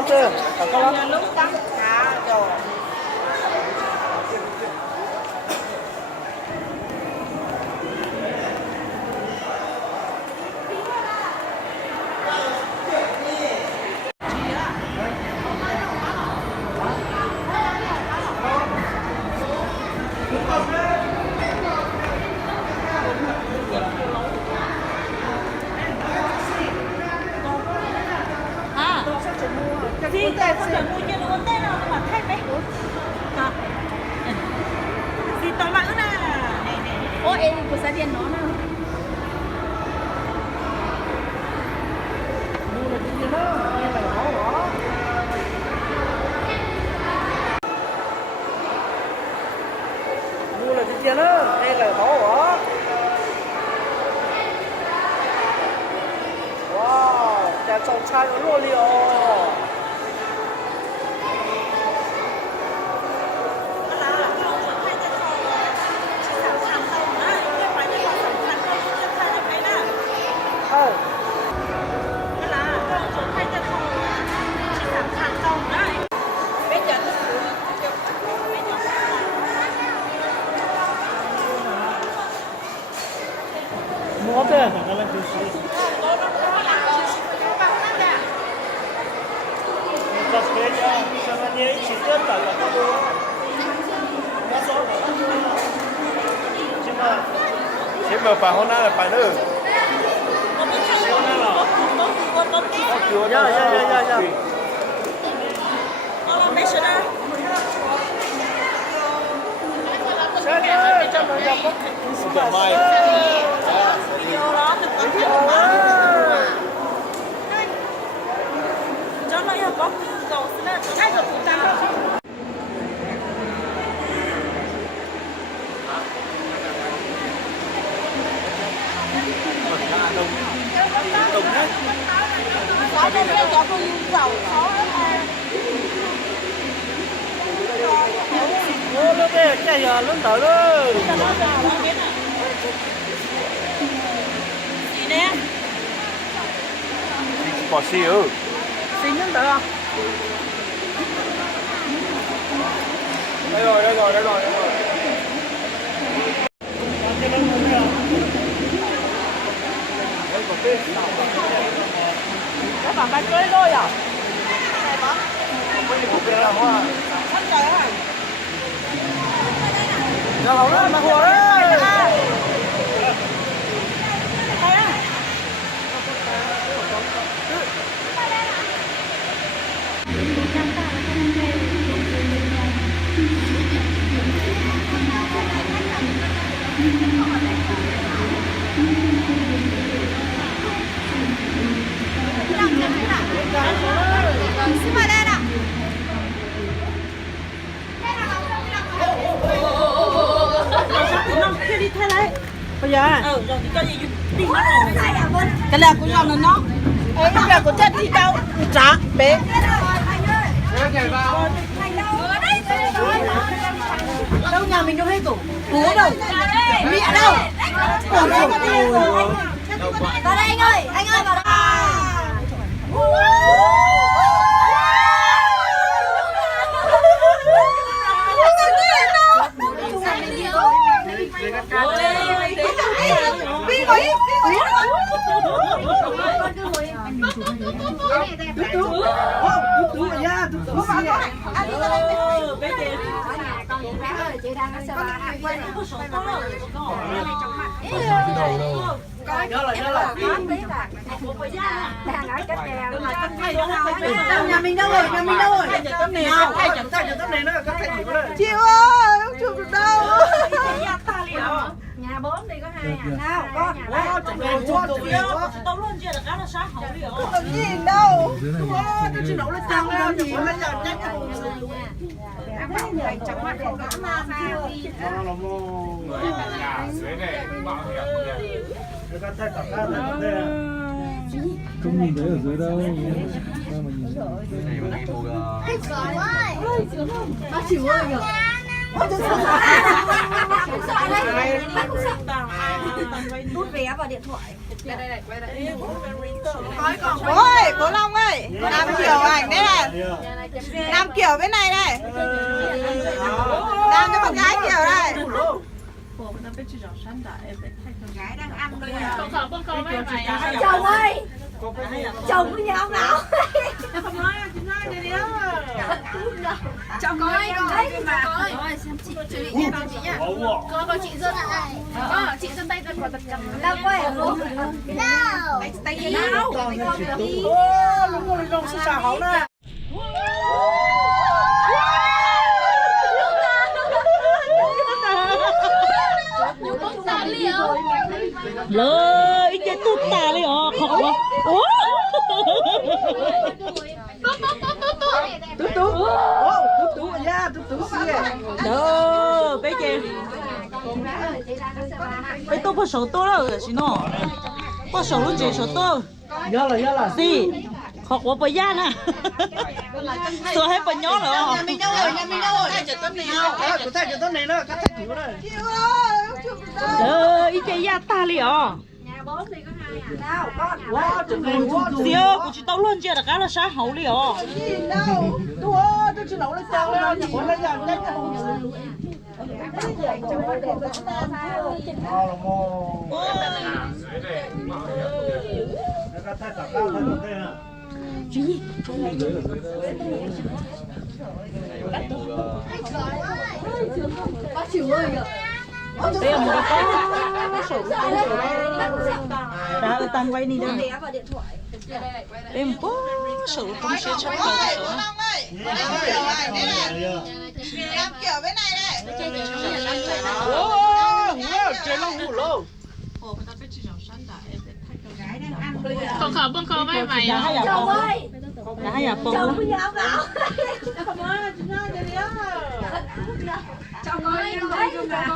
có chưa có lắm lúc cắn cá rồi Thì không phải mua cho luôn tên nào mà thay đấy. Thì tao bạn là ô em của gia đình nó nào. mua là cái tiền đó đây là khó quá wow nhà trồng chai nó luôn liệu mua tiền phải là cái gì cà phê nha sao mà nhớ chỉ đơn giản là cái đồ nó rõ nhưng mà phải hôm nay là phải nữa dạ mấy số đó cho nó nhập có mai video đó thực có thể cho nó yêu có cầu xin là thay đổi phụ trang có bên đây có con dầu khó ô nó đây cái giờ lớn tới rồi gì nè bỏ xíu xin nhân tới không đây rồi các bạn phải cưới rồi à thân trời hả ra lẩu đó mà hùa đấy xin mời đây nào kia đi thay lấy bây giờ rồi thì cho gì đi mất rồi cái là của dòng nó ấy là của chết đi đâu trả bé đâu nhà mình đâu hết tổ bố đâu mẹ đâu vào đây anh ơi vào đây chị đang ở spa quên cái sổ to nhớ là đang ở cách đèo nhà mình đâu rồi thay cho tấm này nữa các thầy chỉ có chị ơi không chụp được đâu nhà 4 thì có 2 nào con tao luôn chưa là cá nó sáng hậu đi ở không nhìn đâu nó chỉ nấu lên tăng lên gì bây giờ chắc trong mắt không có ma sao không nhìn thấy ở dưới đâu sao mà nhìn bác chịu ơi kìa Đút vé vào điện thoại. Ôi, cô Long ơi, làm kiểu ảnh đấy này. Làm kiểu bên này này. Làm cho con gái kiểu này. Gái đang ăn đây à. Con mấy mày Chồng ơi. Chồng với nhau nào. Chồng ơi, con thấy mà. Rồi xem chị nhé vào chị nhá. Có chị Sơn lại này. Chị Sơn tay con quả thật cầm. Đâu quay ở luôn. Tay gì nào? Đúng rồi, rồng sư xả hấu nè. lời cái tút tà đi ó khóc quá ố Tú ya, tú xí. đó bé chị bé tôi có số tôi rồi xin nó có số lúc chị số tôi Nhớ là. gì khóc quá bây giờ nè tôi hay bây nhớ rồi Nhà mình đâu rồi. Thay cho tốt này không? Tôi thay cho tốt này nữa, cắt thay chịu rồi. đó ý cái ya ta đi ó Nhà bố thì có hai à. Đâu, con. Wow, chuẩn này wow. xíu của chị tao luôn chưa là cá là sáng hậu đi ó Nhìn đâu. Tôi chỉ nấu lên treo lên, muốn lên nhà nhanh không. Bác chịu ơi kìa. đây là một cái số đã tăng quay đi đâu Vé vào điện thoại. đây một có số cũng sẽ chấp nhận số Long ơi, làm kiểu ảnh đấy này. Làm kiểu bên này này. Trời Long ngủ lâu. Con khờ mấy mày Chồng ơi. đã hay là Chồng bông với nhau nào. Chồng ơi, con thấy không bà?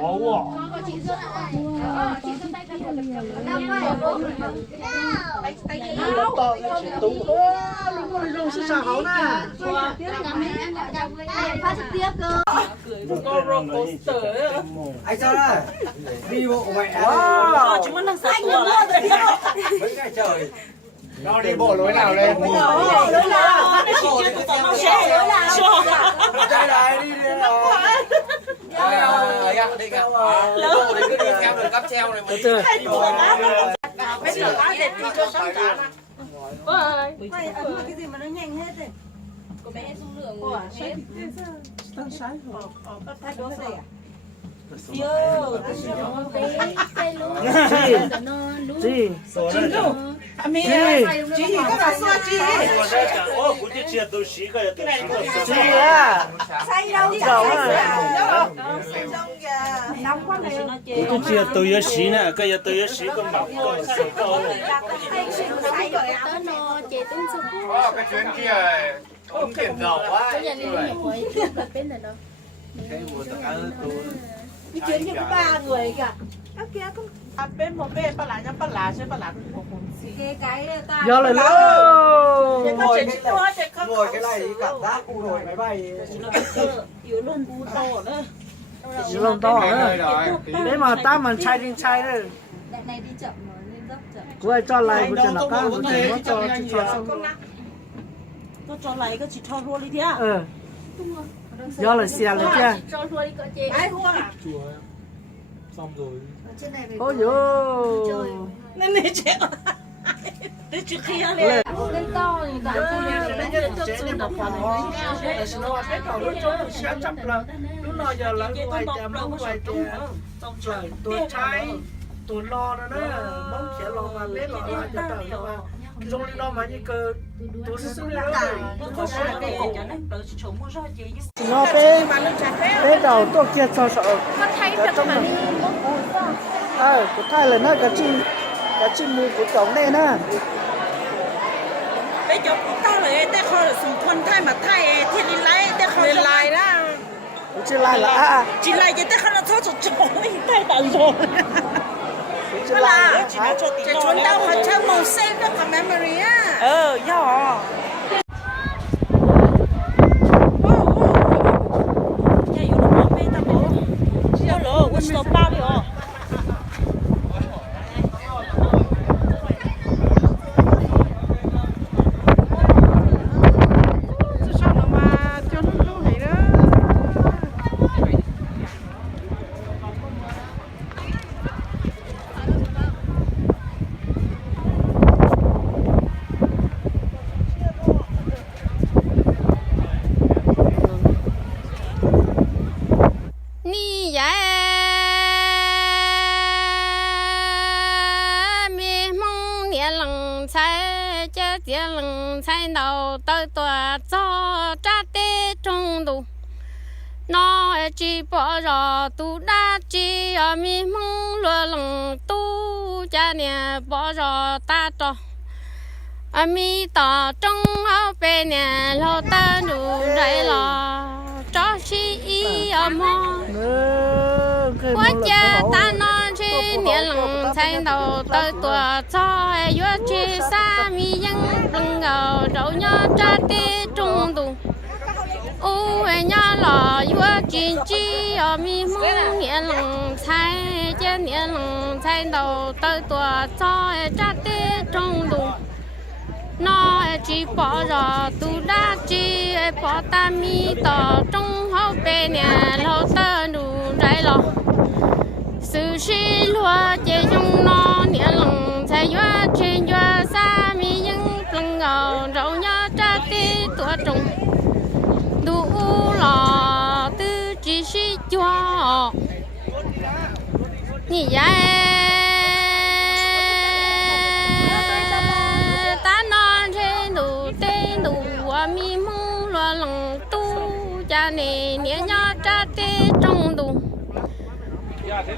Wow. Con có chị Sơn lại này. Chị Sơn tay con quả thật cầm. Đâu quay ở luôn. Tay gì Đúng rồi, rồng sư xả hấu nè. Phát trực tiếp cơ. Anh sao đây? Đi bộ của mẹ. chúng nó đang sạch của lại Mấy ngày trời. Nó đi bộ lối nào lên? Lối nào? nó sẽ Đây này, đi đi nào. Đi bộ thì cứ đi theo đường cáp treo này mà. Bây giờ ai đẹp thì cho sáng trả mà. Mày ấn cái gì mà nó nhanh hết rồi. của bé dung lượng của hết. gì Chị các bạn xoa chị. Ồ, cũng chỉ chia đôi xí cái gì à Say đâu đi chả đâu say à nóng quá này. cũng chỉ đôi cái xí nè, cái đôi cái xí con bảo con sao con. Cái chuyến kia tốn tiền dầu quá. Cái chuyến như có 3 người cả. Các kia cũng bên một bên ba lá chứ ba lá cũng một xí. Cái ta do lời lâu Ngồi cái này cảm giác cu nổi máy bay. yếu luôn cu to nữa Chứ lòng to nữa. đấy mà ta mà chai đi chai đấy Đại này đi chậm mà lên dốc chậm. quay cho lại của trường nào các của trường nó cho Tôi cho lấy cái chỉ cho luôn đi thế à? do là xe rồi kia Cho thua đi cỡ chị. Ai hua à? Xong rồi. Ở trên này về ôi dồi Nên này chị. Đấy chị kia liền. lên to thì đại Tôi tôi lên bây giờ chế nên một phần đó. Để xin lỗi cái cầu nó cho sẽ chấp là lúc nào giờ là ngoài chạm ngoài chạm. Trời tôi trái tôi lo đó đó bóng sẽ lo mà biết lo là cho tao cho mà. Rồi nó mà như cơ tôi sẽ xuống lại. Tôi sẽ cái nó bé đầu tôi kia cho sợ Con thấy được mà đi bốc của thay là nó cái chim mù của chồng đây nè bây giờ cũng ta lại để khỏi sùng quân thay mà thay thì đi lại để khỏi lại đó. chỉ lại là Chỉ lại để khỏi nó thoát chồng ấy thay tận rồi. chỉ lại Chỉ trốn đâu mà chơi màu xanh đó cả memory á. do chia lưng sai đầu tới tua cho cha tê trong đủ nó chỉ bỏ ra tu đã chỉ ở mi mong lừa lưng tu cha nè bỏ ra ta cho ở mi tỏ trong áo bè nè lo ta đủ đầy lo cho chi ở mò quan cha ta non chi nè lưng sai đầu tới tua cho yếu chi xa mi dân lưng gầu đầu nhớ cha tê trong đủ ô nhà lò yếu chuyện chi ở mi mong nè lưng sai cha nè lưng sai đầu tới tua cho cha tê trong đủ nó chỉ bỏ ra tu đã chỉ bỏ ta mi tỏ trong hậu bè nè lâu ta đủ trái lò sự suy lúa chế trong nó nè lằng thay gió trên gió xa mi những lằng ngầu rau nhớ cha tê tua trồng đủ lò tư chỉ suy cho nhỉ vậy mi mong lo lằng tu cha nè nhớ nhớ cha tê trong đủ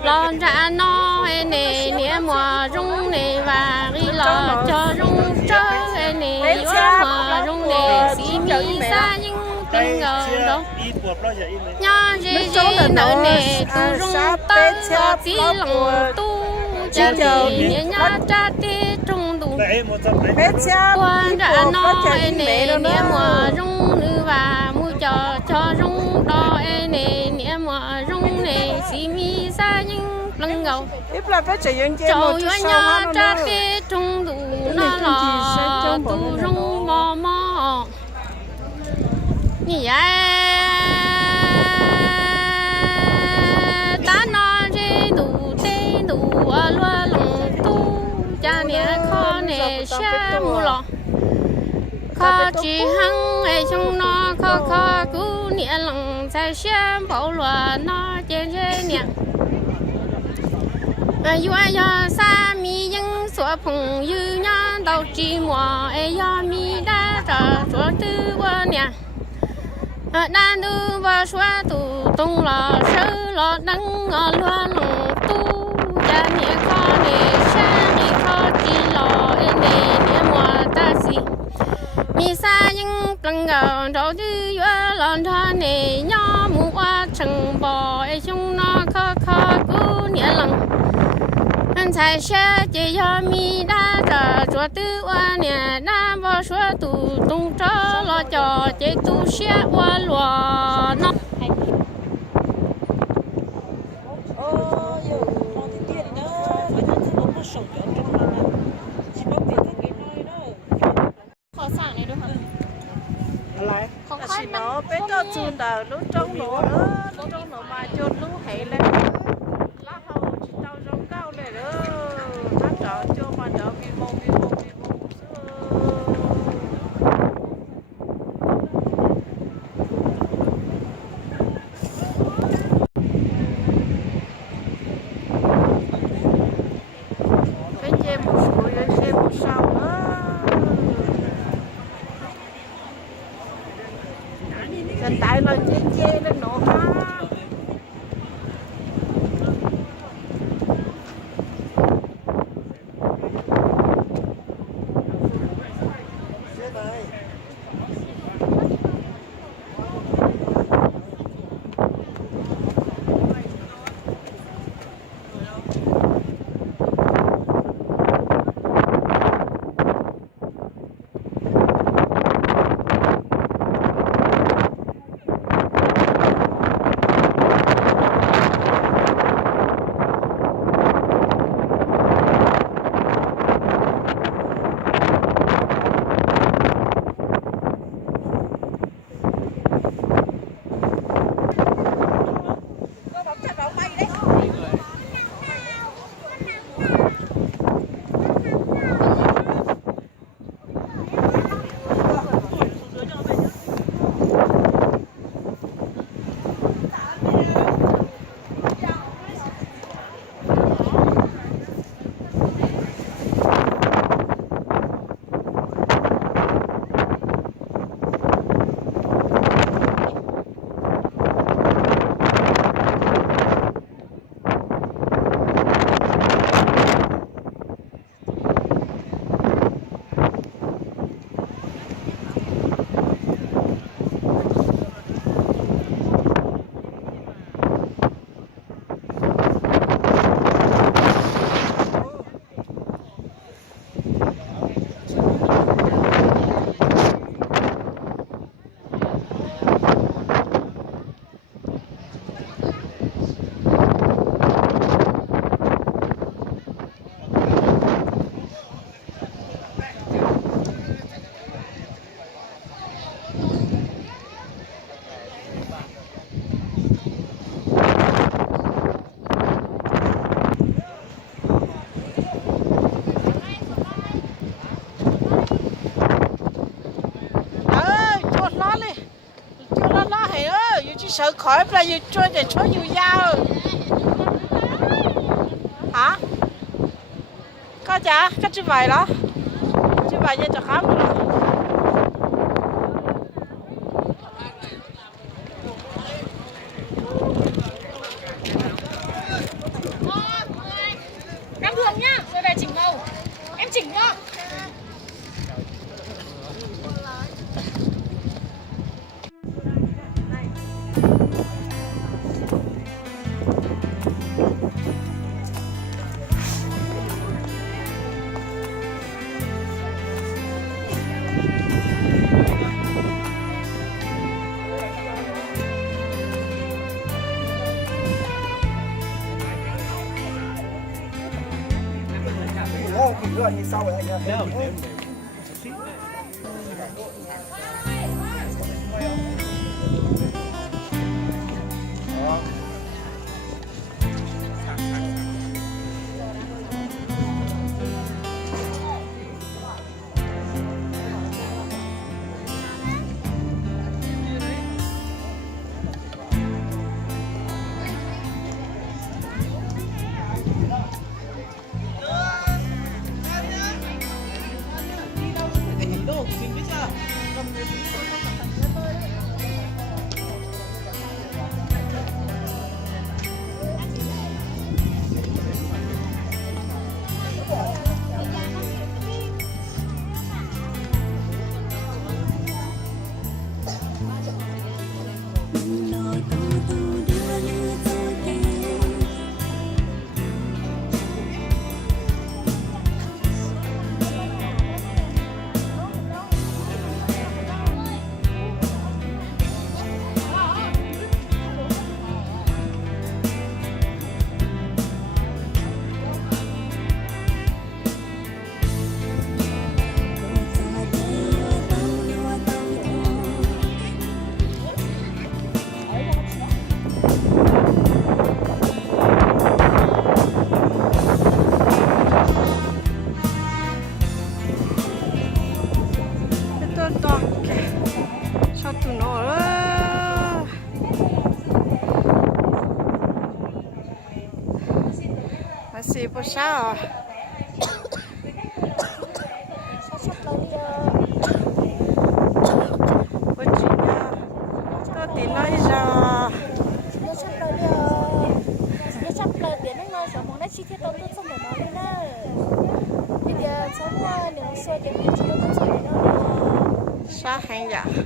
lo ra nó nè nhớ mùa rung nè và đi lo cho rung chơi nè yếu mùa rung nè xí mi xa nhưng tình ngờ đâu nhớ gì nợ nè tu rung tới cho tí lằng tu cha nè nhớ nhớ cha tê trong đủ quan ra nó nè nè mùa rung nữ và mua cho rung đo nè nè mùa rung nè xí mi xa nhưng lưng ngầu trâu yếu nhớ cha tê trong đủ nó lò tu rung mò mò như vậy ta nói gì đủ tê đủ loa lằng tu cha nè kho nè xa mua lò kho chỉ hăng ai trong nó kho cú nè lằng sai xa bảo loa nó trên nè yêu ai xa mi dân xóa phồng như nhá đầu chỉ mùa ai mi đã ra xóa tư qua nè đan đưa vào xóa tụ tung lò sơ lò đắng loa lằng tu cha nè kho nè xa nè kho chỉ lò nè nè mùa ta xì mi xa những lần gạo đầu tư vợ lòn thọ nè nhỏ mua chẳng bò chung nó kho cú nè lần anh sai xe chỉ cho mi đã ra chúa tư qua nè đã vào số tụ tung cho lo cho chỉ tu xe qua lúa nó chỉ nó bé cho chun đờ lúc trong nó mà chun lúc hay lên lá hầu chỉ tao giống cao này đó tháng trở cho mà đỡ vì mông cái chê một suối chê một sao hiện tại là chê lên nổ ha chỉ sợ khỏi là dù cho để cho dù dao hả có chả có chứ vậy đó chứ vậy cho khám rồi Cam thường nhá, rồi về chỉnh màu. Em chỉnh cho. Thì nữa như sau vậy anh nhá. xì bữa sao bữa chuyện tôi tí nói ra sao hay vậy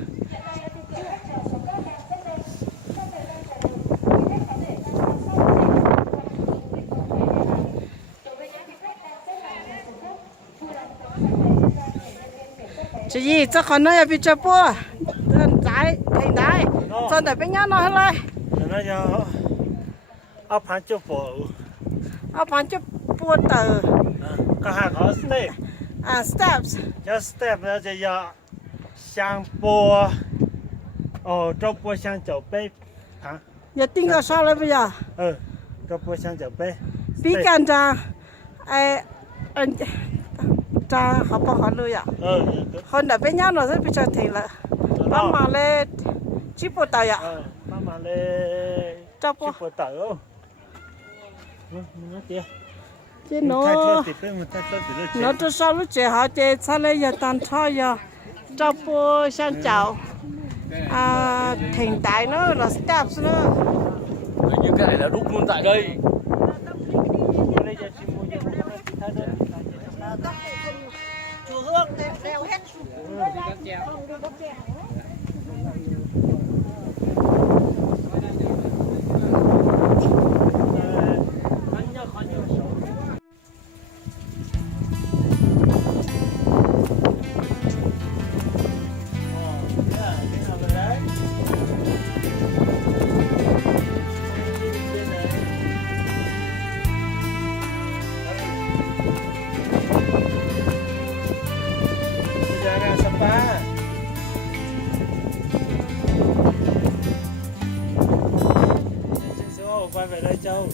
chỉ gì cho con nó bị chập bùa đơn trái thành đái cho để bên nhau nó hết lại nó cho áp phán chụp bộ áp phán chụp bùa từ có hai có step steps cho step nóจะ要向波做波向走背啊 giờ tính ra sao lại bây giờ 做波向走背 bí cảnh ra cha họ bảo họ lừa à hơn là bên nhau nó rất bị chơi thì là bác mà lên chỉ bộ tài à bác mà lên cho chỉ bộ tài nó kia chứ nó cho sao lúc trẻ họ chơi sao lấy giờ tan thôi giờ cho bộ sang chào thành tại nó là steps nữa như cái này là đúc luôn tại đây chủ hương đều hết quay về đây Châu.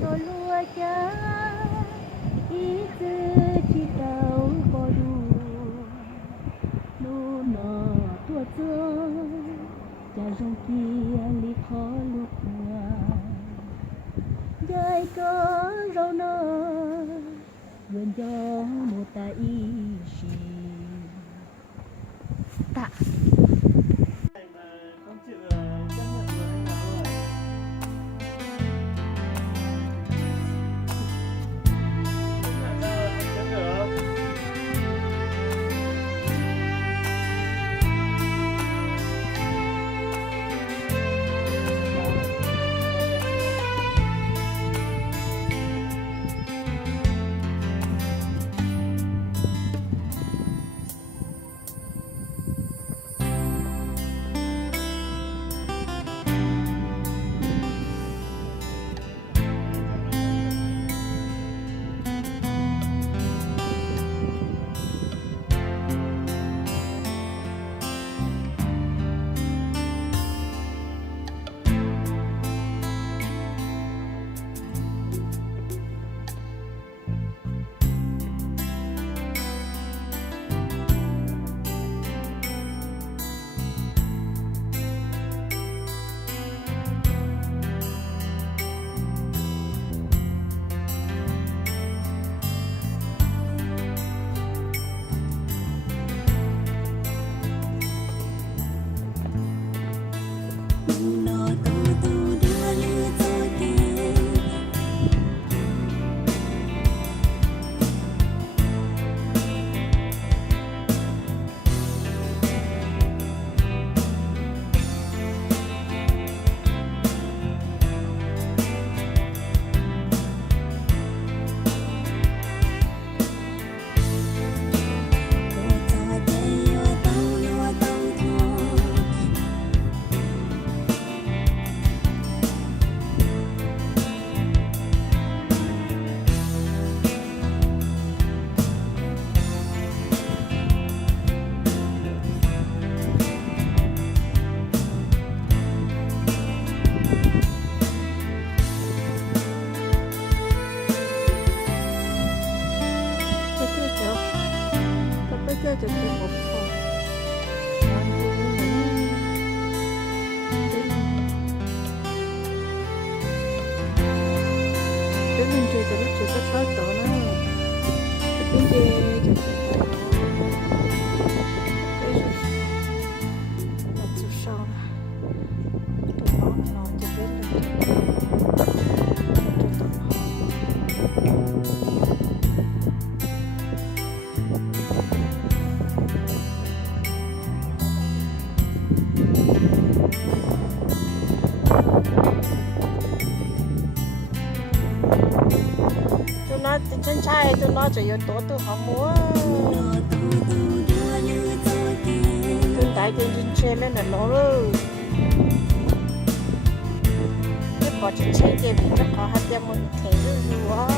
đồ lúa cha ý tư chỉ tàu bò đu lú nọ tua dương cha rong kia li khó lúa qua dài có rau nọ vườn gió một ta y xì tạ không chịu chấp nhận người anh nào rồi. Anh chấp được. chân trai tụi nó chỉ có tổ tụi họ múa tụi tại tụi chân chơi lên là nó rồi cái bỏ chân chơi kia bị nó có hạt tiền một thế rồi quá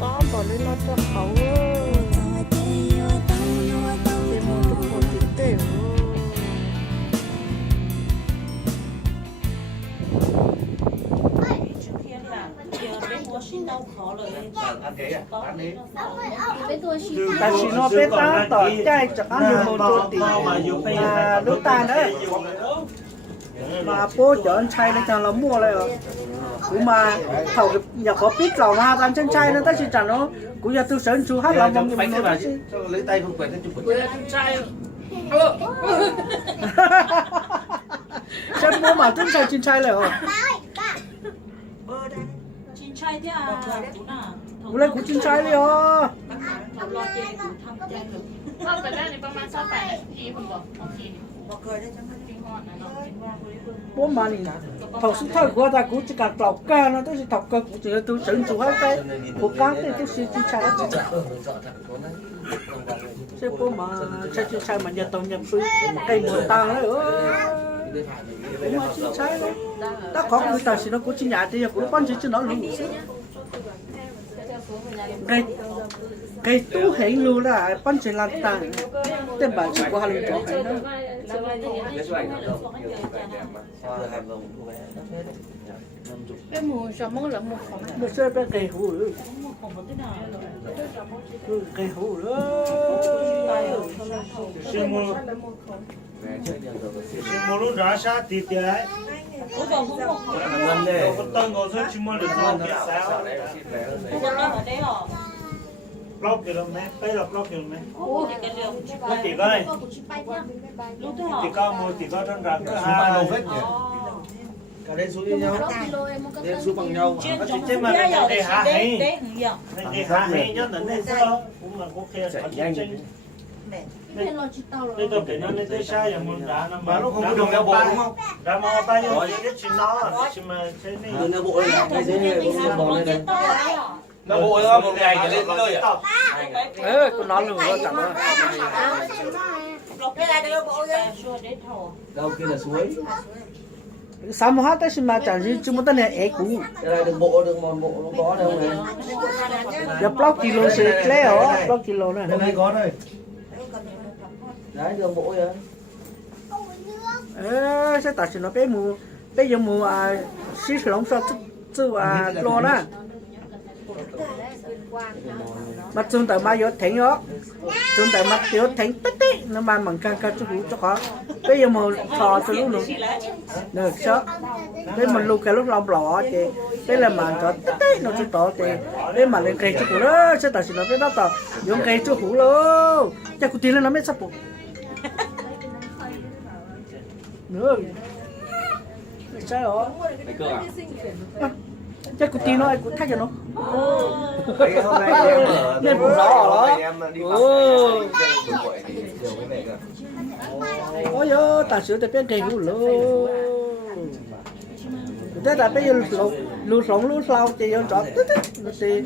đó bỏ lên nó cho khẩu tại vì nó biết ta tỏ trai cho ăn nhiều một tí lúc ta nữa mà bố cho anh trai nó chẳng là mua lại rồi cũng mà thầu giờ có biết lòng ha anh chân trai nó ta chỉ chẳng nó cũng giờ tôi sớm chú hát lòng mong phải thế bà lấy tay không quẹt cho chụp chân bố mà chân trai lại rồi trai thế à bố lên cũng chân trai đi hả bố mà này thầu xuống thôi của ta cũng chỉ cần lọc ca nó tôi chỉ thọc ca cũng chỉ tôi sớm chú hát cái của cá thì tôi sẽ chân trai chứ bố mà chân trai mà giờ tàu nhập với cây mùa ta nữa cũng mà chân trai đó ta có người ta chỉ nó cũng chỉ nhà thì cũng con chỉ nó luôn cái tu hay luôn là bắn trên lan tàn tên bà chỉ qua luôn cho hay đó cái mùa sao món là một phòng nó sẽ phải cây hũ cây hũ đó mua lúc ra sa thì đấy tân ngồi xuống chim mua được sao biết sao lóc kìa mấy bây giờ lóc kìa mấy lóc kìa coi thì có mua thì có trong rạp có hai cả lên xuống với nhau lên xuống bằng nhau chứ mà cái hạ hay cái hạ hay nhá là nên sao cũng là có khe đây tôi kể nó nên tôi sai rồi muốn đá nó mà lúc không có đường leo bộ đúng không? Đá mà bao nhiêu cái chuyện nó chỉ mà thế này. đường leo bộ đây cái dưới này có bò đây này. Leo bộ đó một ngày thì lên tới nơi à? con nói luôn đó chẳng đó đâu kia là suối. sao mà hát tới mà chẳng gì chúng ta này ế cũ Đây là đường bộ đường mòn bộ nó có đâu này. giờ block kilo sẽ lấy ở block kilo này Đây có đây. Đấy đường bộ vậy. sẽ tạo sự nó bé giờ mù xí lòng sao chứ lo đó mà chúng ta mà vô thành đó chúng ta mà vô thành tích tích nó mà bằng càng càng cho khó bây giờ mù thò cho lúc nữa được sao bây mình lúc cái lúc lòng lọ thì bây là mà cho tích tích nó cho to thì bây mà lên cây cho đó sẽ tạo sự nó bé đó tao dùng cây cho hủ luôn chắc cũng tiền lên nó mới sắp buộc nữa sao hả? Mày cơ à? Chắc cũng tin nó cũng thách cho nó. Đấy hôm nay em ở nên cũng rõ đó. Em đi bắt đường quậy thì chiều mới về cơ. Ôi giời, ta sửa tới bên cây hú lô. Thế là bây giờ lú lao thì ông chọn tức nó thì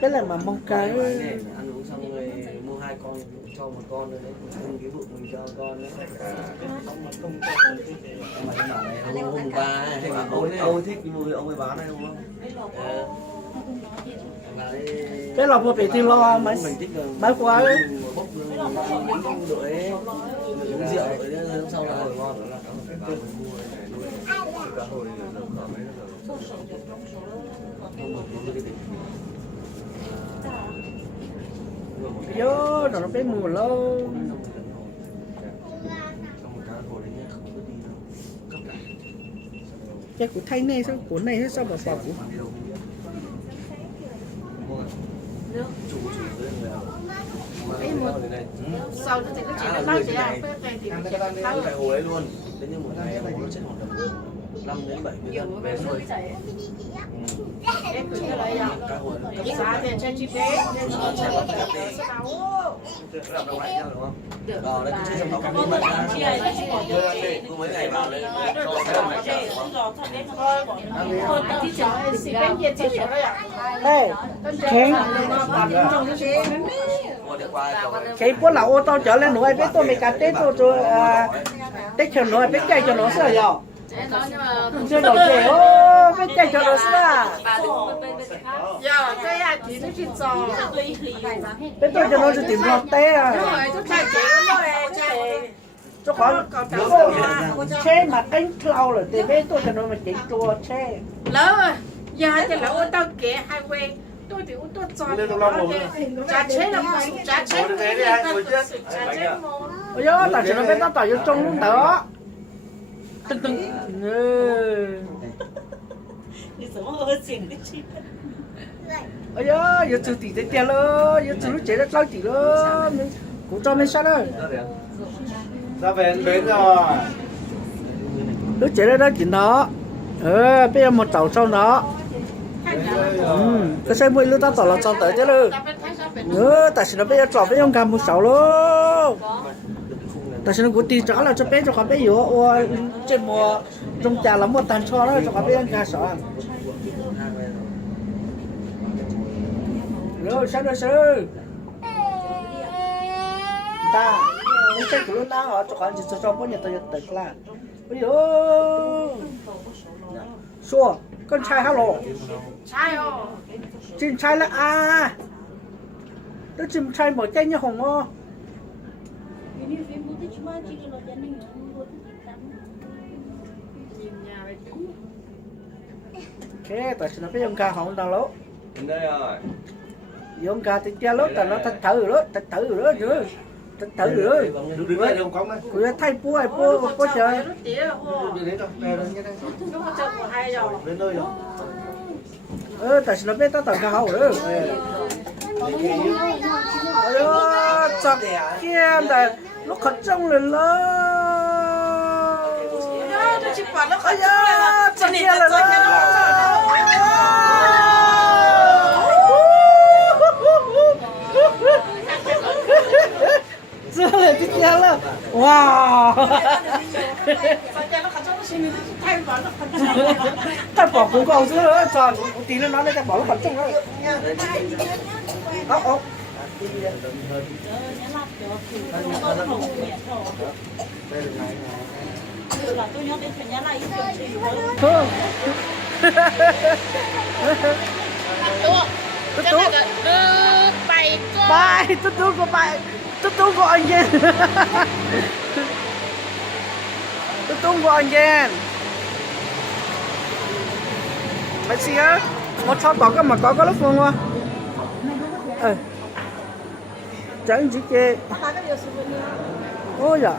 cái là mà mong cái Ăn uống xong rồi mua 2 con cho một con nữa đấy, cái bụng mình cho con nữa. Mà cái nào này ông ba hay là ông thích cái mùi ông ấy bán này đúng không? cái lọc một vị thì lo mấy quá ấy. Bốc đội uống rượu rồi hôm sau là ngon rồi là phải vào mua nuôi cá hồi rồi mấy Vô, nó bé mùa lâu. Cái của thay này sao của này sao mà sao của sau thì có chuyện bao chị à phải hồ đấy luôn. Thế nhưng một ngày hồ nó chết khoảng tầm 5 đến 70 cân về thôi. Cá hồi nó giá tiền cho chị bé làm đồng lạnh nhau đúng không? Đấy cái trên nó cầm mạnh ra. Cứ mấy ngày vào đấy cho cái đồng lạnh Ê, cái bữa nào ô tô chở lên núi biết tôi mình cả tết tôi tết chờ núi biết chạy cho nó sợ rồi chưa đầu trẻ ô biết chạy cho nó sợ giờ cái à chị nó chuyện trò biết tôi cho nó sẽ tìm lọt té à cho khỏi xe mà cánh lâu rồi thì biết tôi cho nó mà chạy chua xe lỡ rồi giờ thì là ô tô kẻ hai quê tôi thì ô tô tròn trả chế là một trả chế ôi giời tại sao nó biết nó tại vô trong luôn đó tưng tưng ôi giời giờ chữ tỷ tới tiền luôn giờ chữ lúc chế đất lâu tỷ luôn cũng cho mình sao đâu ra về bến rồi. lúc chế đất tiền đó bây giờ một tàu sau đó cái xe mũi lúc ta tỏ là cho tới chứ luôn nữa tại sao nó bây giờ trò với ông cầm một sáu luôn tại sao nó cũngตีtrả là cho bé cho con bé yếu trên mùa trong trà lắm một tàn cho đó cho con bé ăn gà sợ rồi sao ta không chơi của luôn nào cho con chỉ cho bao nhiêu tiền tới là bây giờ xua con trai hello trai trên trai là nó chim trai một cái như hồng ô ok tại sao nó phải dùng ca hồng tao lố Đến đây rồi. dùng ca thì cha lố tao nó thật thử rồi thật thử rồi chứ thật thử rồi Đứng đây không cống đây. cứ thay pua ai pua trời Đứng đấy thôi. Đây đây đây. Đến nơi rồi. tại sao nó biết tao tao ca hồng rồi chặt kia này nó khẩn trương lên lắm ôi da chặt kia lên chưa lên tiếp theo là wow ta bỏ cũng còn nữa nữa tròn tí nữa nó đây ta bỏ nó khẩn trương rồi ốc thương bài tú của bài tú của anh Yen tú của anh Yen mấy xí á một sao có cái mà có lúc luôn quá chẳng chỉ kê ôi dạ